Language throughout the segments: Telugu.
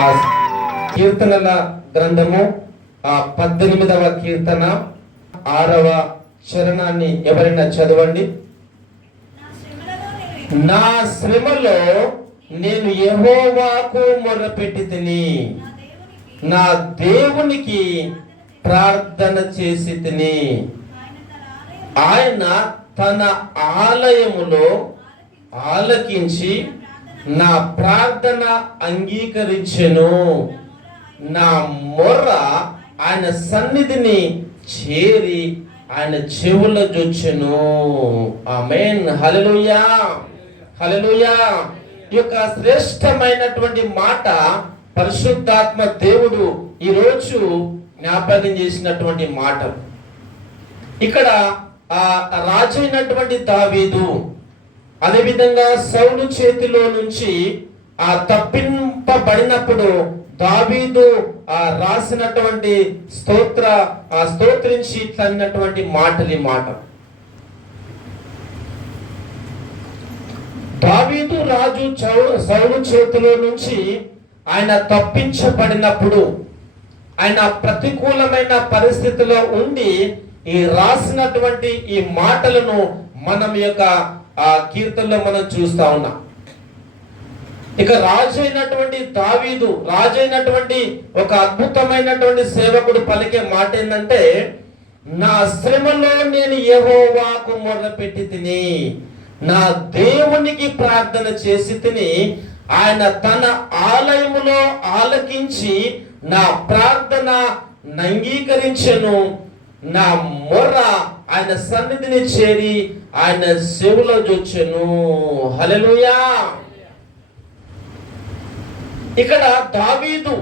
ఆ కీర్తనల గ్రంథము 18వ కీర్తన 6వ చరణాన్ని ఎవరైనా చదవండి. నా శ్రమలో నేను యెహోవాకు మొర్రపెట్టితిని, నా దేవునికి ప్రార్థన చేసి తిని. ఆయన తన ఆలయములో ఆలకించి నా ప్రార్థన అంగీకరించెను. నా మొర్ర ఆయన సన్నిధిని చేరి ఆయన చెవుల జొచ్చెను. ఆమేన్. హల్లెలూయా, హల్లెలూయా. ఈ యొక్క శ్రేష్టమైనటువంటి మాట పరిశుద్ధాత్మ దేవుడు ఈరోజు జ్ఞాపకం చేసినటువంటి మాట. ఇక్కడ రాజైనటువంటి దావీదు, అదేవిధంగా సౌలు చేతిలో నుంచి తప్పింపబడినప్పుడు దావీదు రాసినటువంటి స్తోత్రించి తన్నటువంటి మాటలి మాట. దావీదు రాజు సౌలు చేతిలో నుంచి ఆయన తప్పించబడినప్పుడు, ఆయన ప్రతికూలమైన పరిస్థితిలో ఉండి ఈ రాసినటువంటి ఈ మాటలను మనం యొక్క కీర్తనలో మనం చూస్తా ఉన్నాం. ఇక రాజైనటువంటి దావీదు, రాజైనటువంటి ఒక అద్భుతమైనటువంటి సేవకుడు పలికే మాట ఏంటంటే, నా శ్రమలో నేను యెహోవాకు మొర్రపెట్టి తిని, నా దేవునికి ప్రార్థన చేసి తిని. ఆయన తన ఆలయములో ఆలకించి నా ప్రార్థన అంగీకరించెను. నా మొర్ర ఆయన సన్నిధిని చేరి ఆయన చెవులో జొచ్చెను. హల్లెలూయా. ఇక్కడ దావీదు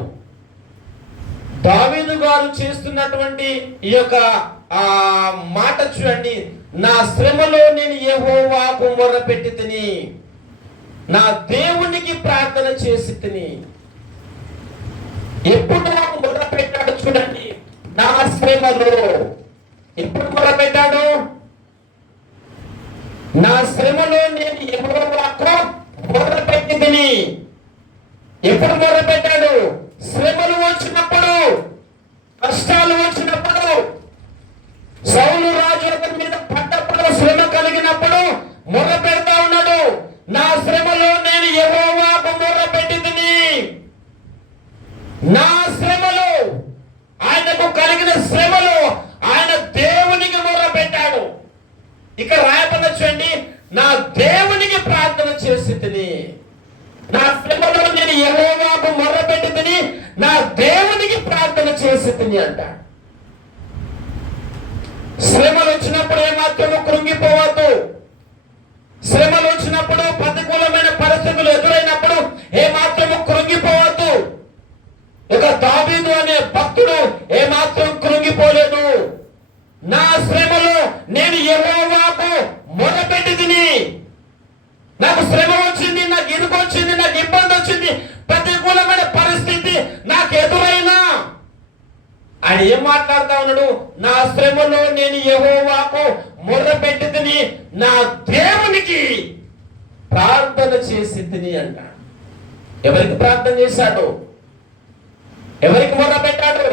గారు చేస్తున్నటువంటి ఈ యొక్క మాట చూడండి. నా శ్రమలో నేను యెహోవాకు మొర్రపెట్టి తిని, నా దేవునికి ప్రార్థన చేసి తిని. ఎప్పుడు మొర్రపెట్టాడు చూడండి, నా శ్రమలో. ఎప్పుడు మొర్రపెట్టాడు? నా శ్రమలో నేను యెహోవాకు మొర్రపెట్టి తిని. ఎప్పుడు మొర్రపెట్టాడు? శ్రమలు వచ్చినప్పుడు, కష్టాలు వచ్చినప్పుడు, సౌలు రాజు అతని మీద పడ్డప్పుడు, శ్రమ కలిగినప్పుడు మొర్ర పెడతా ఉన్నాడు. నా శ్రమలో నేను యెహోవాకు మొర్రపెట్టి తిని. నా శ్రమలో, ఆయనకు కలిగిన శ్రమలో ఆయన దేవునికి మొర్ర పెట్టాడు. ఇక్కడ రాయబడిన చూడండి, నా దేవునికి ప్రార్థన చేసి తిని. నా శ్రమలో నేను యెహోవాకు మొర్రపెట్టి తిని, నా దేవునికి ప్రార్థన చేసి తిని అంటాడు. శ్రమలు వచ్చినప్పుడు ఏమాత్రము కృంగిపోవద్దు. శ్రమలు వచ్చినప్పుడు, ప్రతికూలమైన పరిస్థితులు ఎదురైనప్పుడు ఏమాత్రము కృంగిపోవద్దు. ఒక దావీదు అనే భక్తుడు ఏమాత్రం కృంగిపోలేదు. నా శ్రమలో నేను యెహోవాకు మొర్రపెట్టి తిని. నాకు శ్రమ వచ్చింది, నాకు ఇరుకు వచ్చింది, నాకు ఇబ్బంది వచ్చింది, ప్రతికూలమైన పరిస్థితి నాకు ఎదురైనా ఆయన ఏం మాట్లాడుతా ఉన్నాడు? నా శ్రమలో నేను యెహోవాకు మొర్రపెట్టి తిని, నా దేవునికి ప్రార్థన చేసి తిని అంటాడు. ఎవరికి ప్రార్థన చేశాడు? ఎవరికి మొర్ర పెట్టాడు?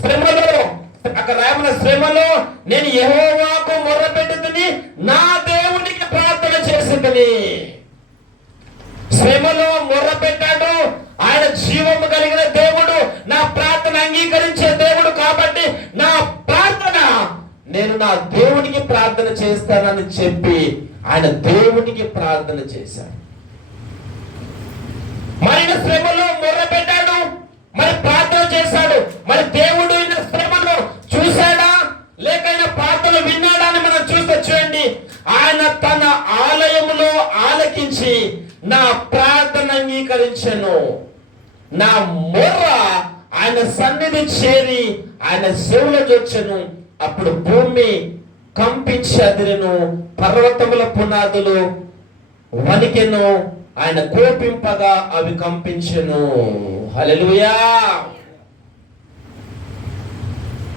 శ్రమలో. అక్కడ రాయబడిన శ్రమలో నేను యెహోవాకు మొర్రపెట్టి తిని, నా దేవునికి ప్రార్థన చేసి తిని. శ్రమలో మొర్ర పెట్టాడు. ఆయన జీవము కలిగిన దేవుడు, నా ప్రార్థన అంగీకరించే దేవుడు కాబట్టి నా ప్రార్థన నేను నా దేవునికి ప్రార్థన చేస్తానని చెప్పి ఆయన దేవునికి ప్రార్థన చేశాడు. మరి శ్రమలో మొర్ర పెట్టాడు, మరి ప్రార్థన చేశాడు. మరి దేవుడు ఈయన శ్రమను చూశాడా, లేక ఆయన ప్రార్థన విన్నాడా అని మనం చూస్తే చూడండి, ఆయన తన ఆలయములో ఆలకించి నా ప్రార్థన అంగీకరించెను. నా మొర్ర ఆయన సన్నిధి చేరి ఆయన చెవుల జొచ్చెను. అప్పుడు భూమి కంపించి అదిరెను, పర్వతముల పునాదులు వణికెను, ఆయన కోపింపగా అవి కంపించెను. హల్లెలూయా.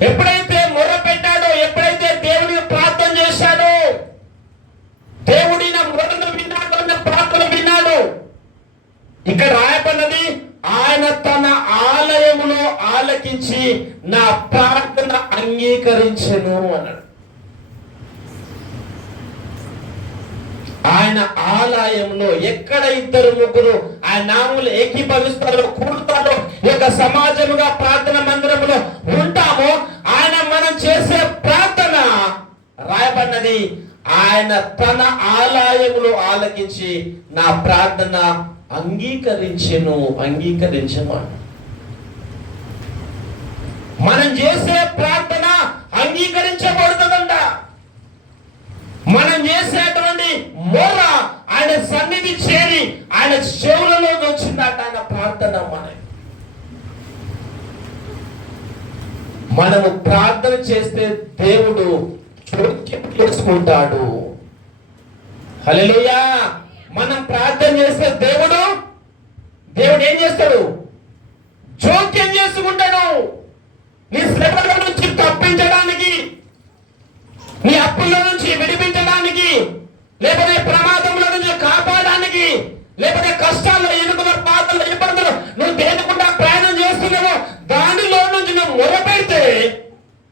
ఎప్పుడైతే మొర్ర పెట్టాడో, ఎప్పుడైతే దేవుడికి ప్రార్థన చేశాడో, దేవుడి నా మొర్రను విన్నాడు, ప్రార్థన విన్నాడు. ఇక్కడ రాయబడినది ఆయన తన ఆలయములో ఆలకించి నా ప్రార్థన అంగీకరించెను అన్నాడు. ఆయన ఆలయంలో ఎక్కడ ఇద్దరు ముగ్గురు ఆయన నామములు ఏకీభవిస్తారో, కూడతారో, ఈ యొక్క సమాజముగా ప్రార్థన మందిరంలో ఉంటామో, ఆయన మనం చేసే ప్రార్థన రాయబడినది, ఆయన తన ఆలయములో ఆలకించి నా ప్రార్థన అంగీకరించెను మనం చేసే ప్రార్థన అంగీకరించబడుతుందంట. మనం చేసేటువంటి మొర్ర ఆయన సన్నిధి చేరి ఆయన చెవులలో వచ్చిందట. ఆయన ప్రార్థన మనము ప్రార్థన చేస్తే దేవుడు చేసుకుంటాడు. హల్లెలూయా. మనం ప్రార్థన చేస్తే దేవుడు ఏం చేస్తాడు? జోక్యం చేసుకుంటాడు. నీ శ్రమల నుంచి తప్పించడానికి, నీ అప్పుల నుంచి విడిపించడానికి, లేకపోతే ప్రమాదంలో నుంచి కాపాడడానికి, లేకపోతే కష్టాల్లో ఎదుగుల బాధలు ఇబ్బందులు నువ్వు దేనికుండా ప్రయాణం చేస్తున్నావో దానిలో నుంచి నువ్వు మొరపెడితే,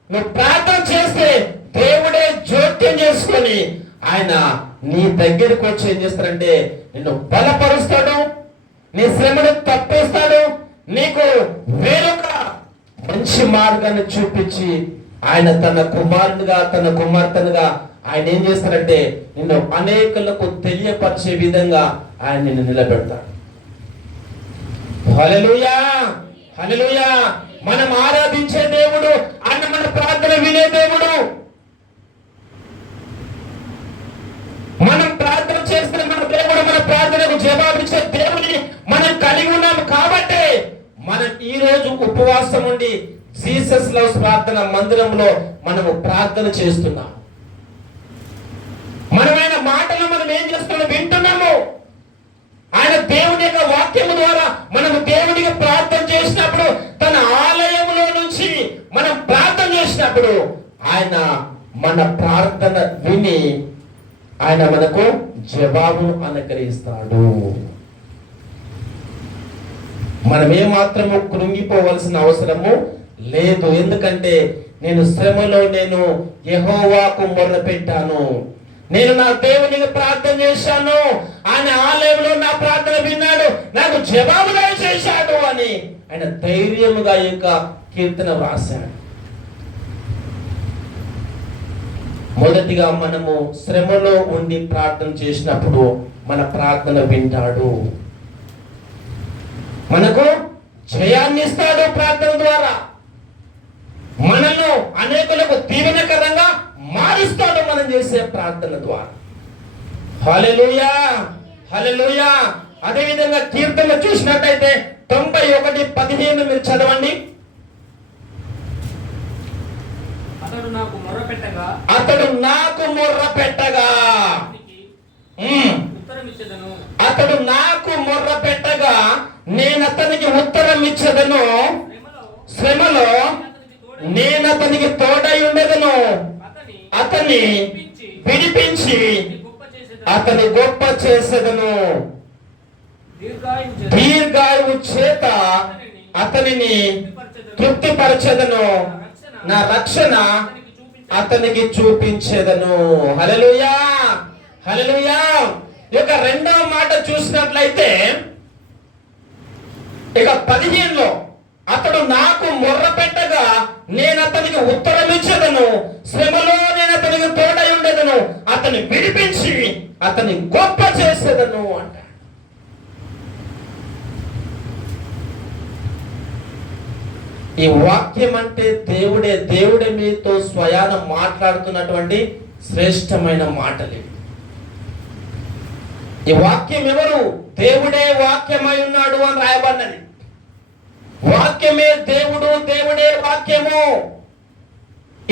నువ్వు ప్రార్థన చేస్తే దేవుడే జోక్యం చేసుకొని ఆయన నీ దగ్గరకు వచ్చి ఏం చేస్తాడంటే నిన్ను బలపరుస్తాడు, నీ శ్రమను తప్పిస్తాడు, నీకు వేరొక మంచి మార్గాన్ని చూపించి ఆయన తన కుమారునిగా తన కుమార్తెనుగా ఆయన ఏం చేస్తాడంటే నిన్ను అనేకులకు తెలియపరిచే విధంగా ఆయన నిన్ను నిలబెడతాడు. హల్లెలూయా, హల్లెలూయా. మనం ఆరాధించే దేవుడు, ఆయన మన ప్రార్థన వినే దేవుడు. మనం ప్రార్థన చేస్తే మన దేవుడు మన ప్రార్థనకు జవాబిచ్చే దేవుని మనం కలిగి ఉన్నాము. కాబట్టి మనం ఈ రోజు ఉపవాసం ఉండి జీసస్ లవ్స్ ప్రార్థన మందిరంలో మనము ప్రార్థన చేస్తున్నాం. మనమైన మాటలు మనం ఏం చేస్తున్నాం? వింటున్నాము. ఆయన దేవుని యొక్క వాక్యము ద్వారా మనము దేవునికి ప్రార్థన చేసినప్పుడు, తన ఆలయంలో నుంచి మనం ప్రార్థన చేసినప్పుడు ఆయన మన ప్రార్థన విని ఆయన మనకు జవాబు అనుగ్రహిస్తాడు. మనం ఏమాత్రము కృంగిపోవలసిన అవసరము లేదు. ఎందుకంటే నేను శ్రమలో నేను యెహోవాకు మొర్రపెట్టాను, నేను నా దేవునికి ప్రార్థన చేశాను, ఆయన ఆలయంలో నా ప్రార్థన విన్నాడు, నాకు జవాబుగా చేశాడు అని ఆయన ధైర్యముగా ఈ యొక్క కీర్తన వ్రాశాడు. మొదటిగా మనము శ్రమలో ఉండి ప్రార్థన చేసినప్పుడు మన ప్రార్థన వింటాడు, మనకు జయాన్ని ఇస్తాడు. ప్రార్థన ద్వారా మనల్ని అనేకులకు దీవెనకరంగా మారుస్తాడు మనం చేసే ప్రార్థన ద్వారా. హల్లెలూయా, హల్లెలూయా. అదే విధంగా కీర్తన చూసినట్టయితే 91:15 మీరు చదవండి. అతడు నాకు మొర్ర పెట్టగా అతడు నాకు మొర్ర పెట్టగా నేను అతనికి ఉత్తరం ఇచ్చదను, శ్రమలో నేను అతనికి తోడై ఉండేదను, అతన్ని విడిపించి అతని గొప్ప చేసేదను, దీర్ఘాయువు చేత అతనిని తృప్తిపరచెదను, నా రక్షణ అతనికి చూపించేదను. హల్లెలూయా, హల్లెలూయా. ఇక రెండవ మాట చూసినట్లయితే ఇక 15లో అతడు నాకు మొర్ర పెట్టగా నేను అతనికి ఉత్తరం ఇచ్చేదను, శ్రమలో నేను అతనికి తోడై ఉండేదను, అతన్ని విడిపించి అతని గొప్ప చేసేదను అంట. ఈ వాక్యం అంటే దేవుడే మీతో స్వయాన మాట్లాడుతున్నటువంటి శ్రేష్టమైన మాటలు. ఈ వాక్యం ఎవరు? దేవుడే వాక్యమై ఉన్నాడు అని రాయబడినది. వాక్యమే దేవుడు, దేవుడే వాక్యము.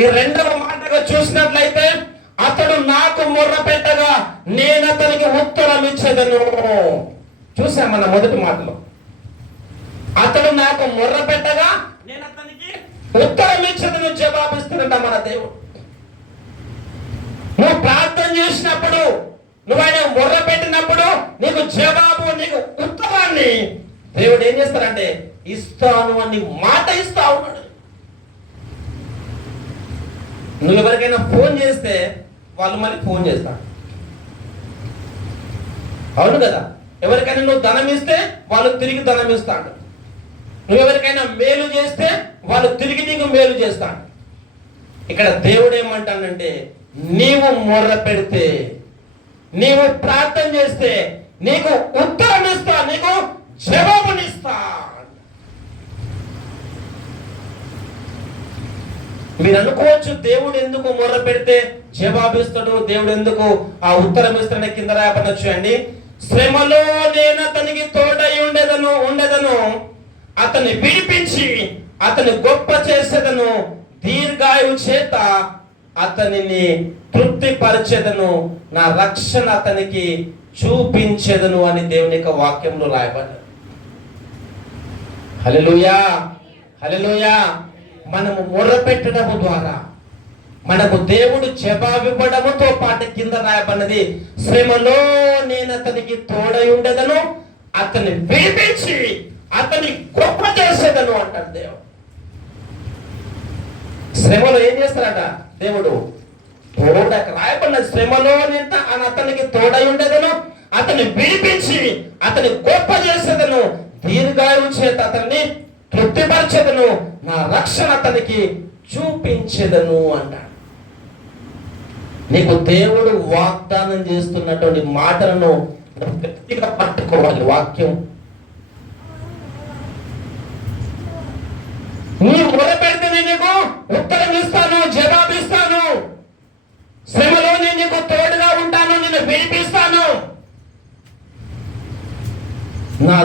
ఈ రెండవ మాటగా చూసినట్లయితే అతడు నాకు మొర్ర పెట్టగా నేను అతనికి ఉత్తరం ఇచ్చేదను. చూసాం మన మొదటి మాటలో, అతడు నాకు మొర్ర పెట్టగా నేను అతనికి ఉత్తరం ఇచ్చేదను, జవాబిస్తున్నట మన దేవుడు. నువ్వు ప్రార్థన చేసినప్పుడు, నువ్వు ఆయన మొర్ర పెట్టినప్పుడు నీకు జవాబు, నీకు ఉత్తరాన్ని దేవుడు ఏం చేస్తారంటే ఇస్తాను అని మాట ఇస్తా ఉన్నాడు. నువ్వు ఎవరికైనా ఫోన్ చేస్తే వాళ్ళు మళ్ళీ ఫోన్ చేస్తాడు, అవును కదా? ఎవరికైనా నువ్వు ధనం ఇస్తే వాళ్ళు తిరిగి ధనం ఇస్తాడు. నువ్వు ఎవరికైనా మేలు చేస్తే వాళ్ళు తిరిగి నీకు మేలు చేస్తాడు. ఇక్కడ దేవుడు ఏమంటానంటే, నీవు మొర్ర పెడితే, నీవు ప్రార్థన చేస్తే నీకు ఉత్తరం ఇస్తా, నీకు జవాబునిస్తా. మీరు అనుకోవచ్చు, దేవుడు ఎందుకు మొర్ర పెడితే జవాబిస్తాడు, దేవుడు ఎందుకు ఆ ఉత్తరం ఇస్తాడు? కింద రాయబడచ్చు అండి, శ్రమలో నేను అతనికి తోడై ఉండేదను, అతన్ని విడిపించి అతని గొప్ప చేసేదను, దీర్ఘాయువు చేత అతనిని తృప్తిపరిచేదను, నా రక్షణ అతనికి చూపించేదను అని దేవుని యొక్క వాక్యంలో రాయబడ్డారు. హల్లెలూయా, హల్లెలూయా. మనము మొర్ర పెట్టడము ద్వారా మనకు దేవుడు జవాబివ్వడముతో పాటు కింద రాయబడినది, శ్రమలో నేను అతనికి తోడై ఉండేదను, అతన్ని విడిపించి అతని గొప్ప చేసేదను అంటాడు దేవుడు. శ్రమలో ఏం చేస్తారట దేవుడు? రాయబడిన శ్రమలో నేను అతనికి తోడై ఉండేదను, అతన్ని విడిపించి అతని గొప్ప చేసేదను, దీర్ఘాయువు చేత అతన్ని తృప్తిపరచెదను, నా రక్షణ అతనికి చూపించెదను అంటాడు. నీకు దేవుడు వాగ్దానం చేస్తున్నటువంటి మాటలను గట్టిగా పట్టుకోవాలి. వాక్యం నీవు మొదలుపెడితే నేను నీకు ఉత్తరం ఇస్తాను, జవాబిస్తాను. శ్రమలో నేను నీకు తోడుగా ఉంటాను, నిన్ను విడిపిస్తాను. నా